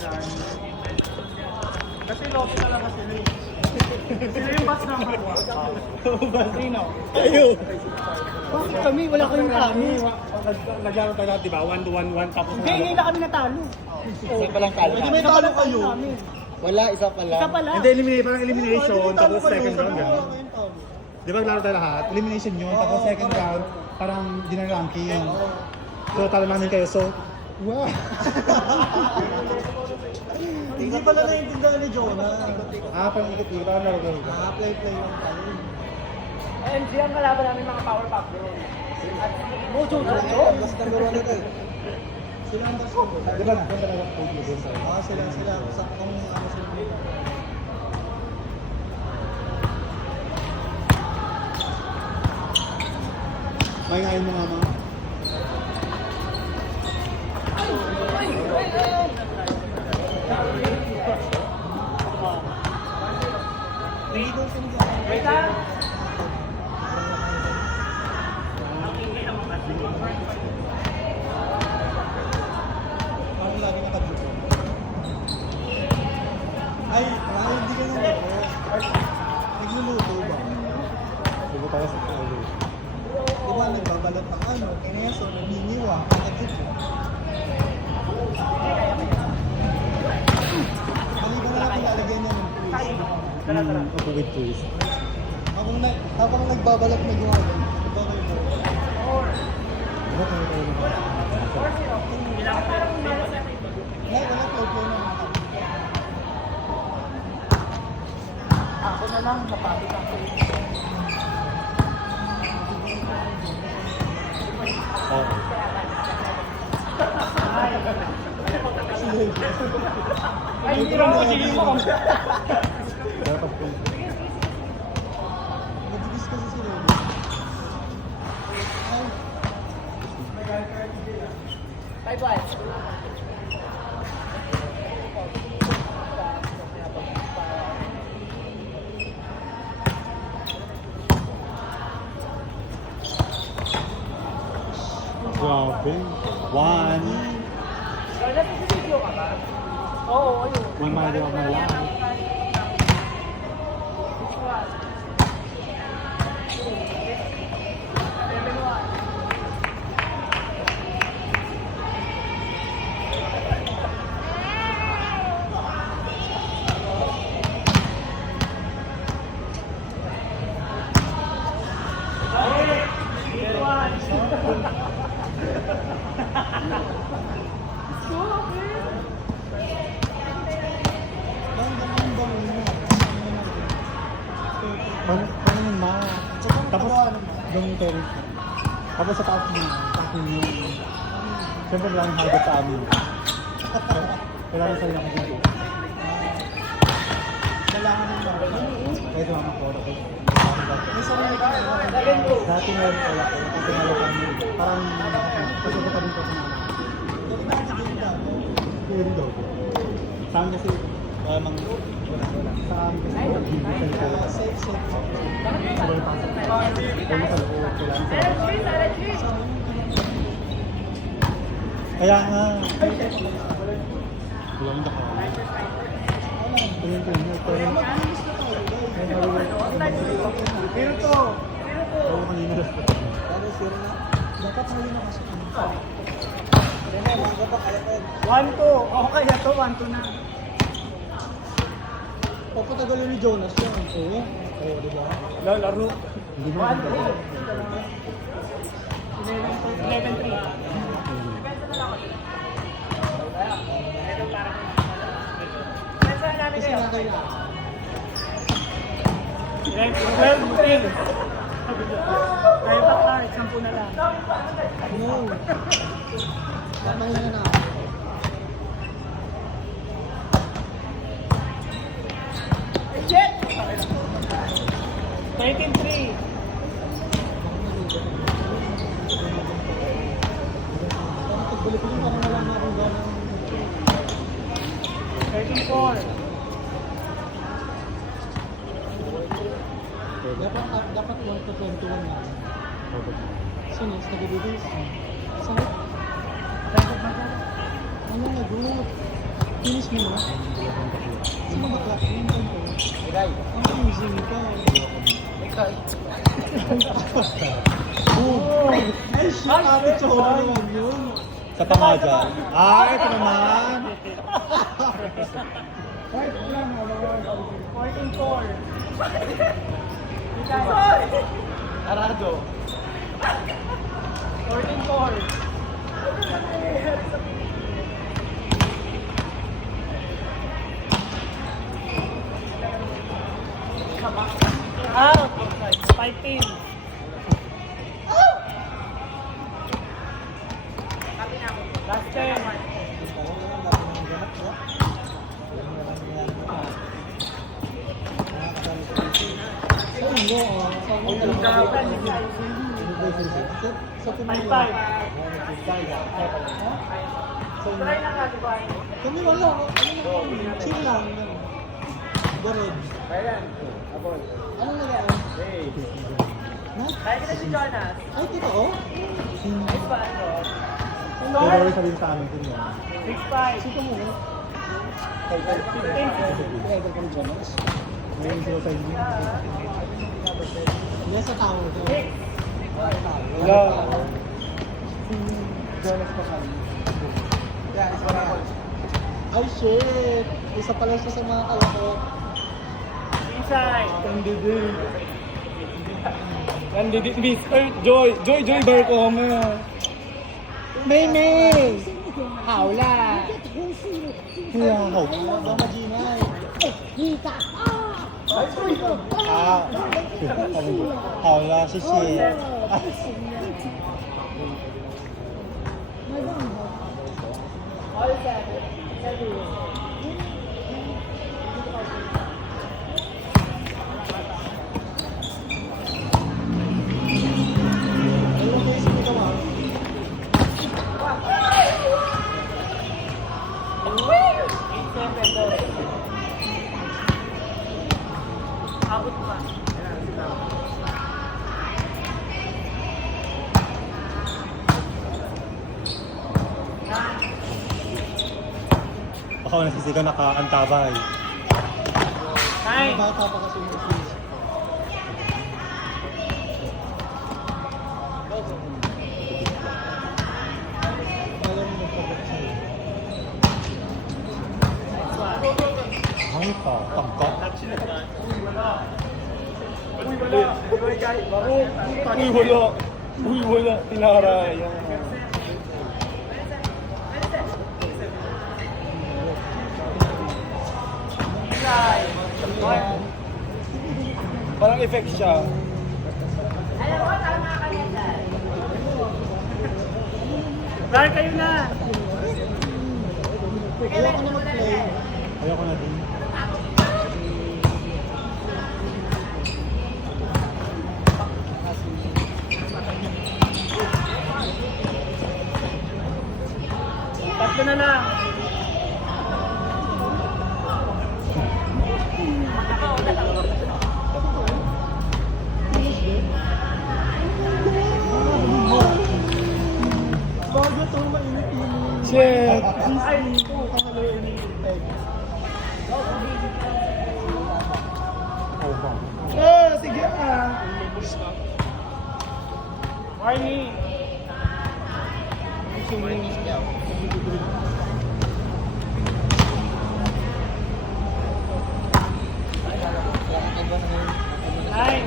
dyan. Kasi Loki talaga sila eh. Sila yung batch number 1. Sino? Ayo! Bakit kami? Wala kayong kami. Naglaro tayo di ba? 1-2-1-1 tapos Hindi, hindi na kami natalo. Isa pa lang talo. Hindi may talo kayo. Wala, isa pa lang. Isa pala. Hindi, parang elimination, tapos second round gano'n. Di ba naglaro tayo lahat? Elimination yun, tapos second round, parang dinner-ranking. So, talo namin kayo. So, wow! Hindi pala naiintindihan ni Jonah. Parang ikot-ikot. Parang laro kayo. Play lang tayo. And siyang kalaban namin mga power pack doon. At Mojo doon. Basta number 1 ito eh. Sila ang basta number 1. Di ba? Kung talaga po yung doon sa'yo. Sila. Saktong ano sila. May ngayon mo nga mga. Wait lang. Parang lagi nakadito. Ay, hindi ka nang nagluluto ba? Diba tayo sa tayo? Diba nagbabalot ng ano? Kaya so, naniniwa. Nakadito. Mali ba na natin lalagay niya ng twist? Ako with twist. Habang nagbabalot na gumagay. Diba kayo mo? Diba tayo tayo na? Wala play na mga. Ako na lang, napapit ako. Oo. Ay, hindi ako sige mo. Dapat po. Mabilis kasi sila. Ay, 5-1. Grabe. One. Nag-video ka ba? Oo, ayun. One mile lang na lang. Paano yun ma? Tapos, gawin tayo rin. Tapos sa taas mo, takin yung... Siyempre maraming hagot sa amin. Kailangan sa'yo ng video. kailangan ng mga. Kaya tumama ko. May sarili ka. Dati meron pala ko. Ang pinalo kami. Parang pagkakita kami ko sa mga. Kaya rin daw. Sa amin kasi, mang sa amin kasi, hindi sa loob. Safe. Sabay pasok. Kaya sa loob, kailangan sa loob. Kaya nga. Wala mo ako. Ayun ko, Pero to. oo, kanina das ko. Dapat huli na kasi. Dapat kaya pa. 1-2. Ako kaya to, 1-2 na. Papatagalo ni Jonas yan. Oo. Oo, di ba? Laro. Hindi mo. 11-3. Kasi nga kayo. 12-3. Kaya pa ka, 10 na lang. No. Pamahinga na. Shit! 13-3. Pagbulit-bulit parang wala na akong gano'n. 13-4. Dapat 1 to 21 na. Sino? Sa nagbibilis. Saan? Ano na, good? Finish mo na. Sino ba ka? Yung tempo. Ang amazing ka. Oh! Ay, shit! Ate Chola naman yun. Sa tama dyan. Ah, ito naman. 14-4. Arado. 14-4. Out. 5-10. Last 10. Sa tumingin. 5-5. Try na ka, diba? Kami wala. Chill lang. Gared. Anong nangyari? Kaya kita si Jonas. Ay, totoo? Nice ba? Pero rin sabihin sa amin din yan. 6-5. Sito mo. 15. Driver ka ni Jonas. Ngayon sila sa inyo. Yes, sa tower ko. 6. Wala. Jonas pa kami. Ay, shit! Isa pala siya sa mga kalakot. Inside. Candidate Mr. Joy Barcoma. May! Hawla. Wow. Ba maginay? Ah. Hawla si shit. All 7. Ano face mo ka, ma'am? Abot pa. Ako nasisigaw nakaantabay. Nine. Bata pa kasi yung face. Alam mo magpabot sa'yo. Hangit ka. Tangkap. Uy, wala. Tinara. Yan. Parang effect siya. Lar kayo na. Ayoko na mag-play. Ayoko na din. Tatlo na lang. Bago to, mainit-init. Shit. Ay, ito, kakalo yung init. Oh, ba? Oh, sige ah. Warning. Nine.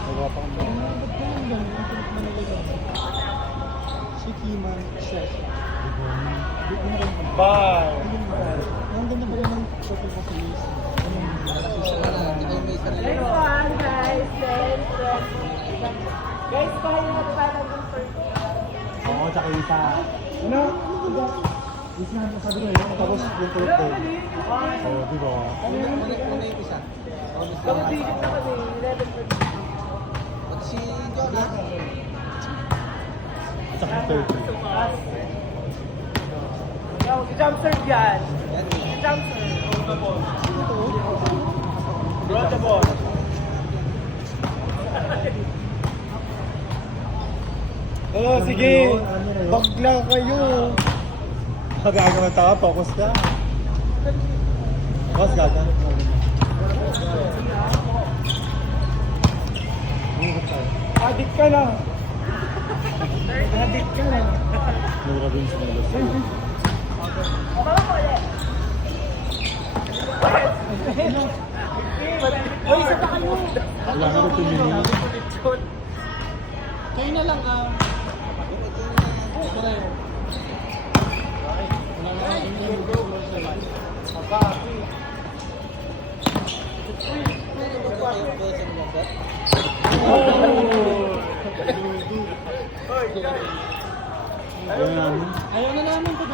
Nagawa pa kami. Si Kiman, chef. Bye. Ang ganda pa rin ng purple pa sa list. Next one, guys. Guys, kaya na ba ng first? Oo, tsaka isa. Ano? Isa na sabi ko yun. Tapos yung tulog ko. Oo, di ba? Kapag-bigit na kami, 11 Si Jonas. Tsaka 30. Yo, jump serve yan. Jump serve. Roll the ball. Oh, sige. Bakla kayo. Pag aga ng tao, focus ka. Boss, gaga. Addict ka na. Addict ka na. Mura din sa mga lasal. Uy, isa pa kayo. Wala nga rin tumingin. Kayo na lang ah. Ito na yun. Wala na lang yung Ayaw namin. Ayaw na namin ito.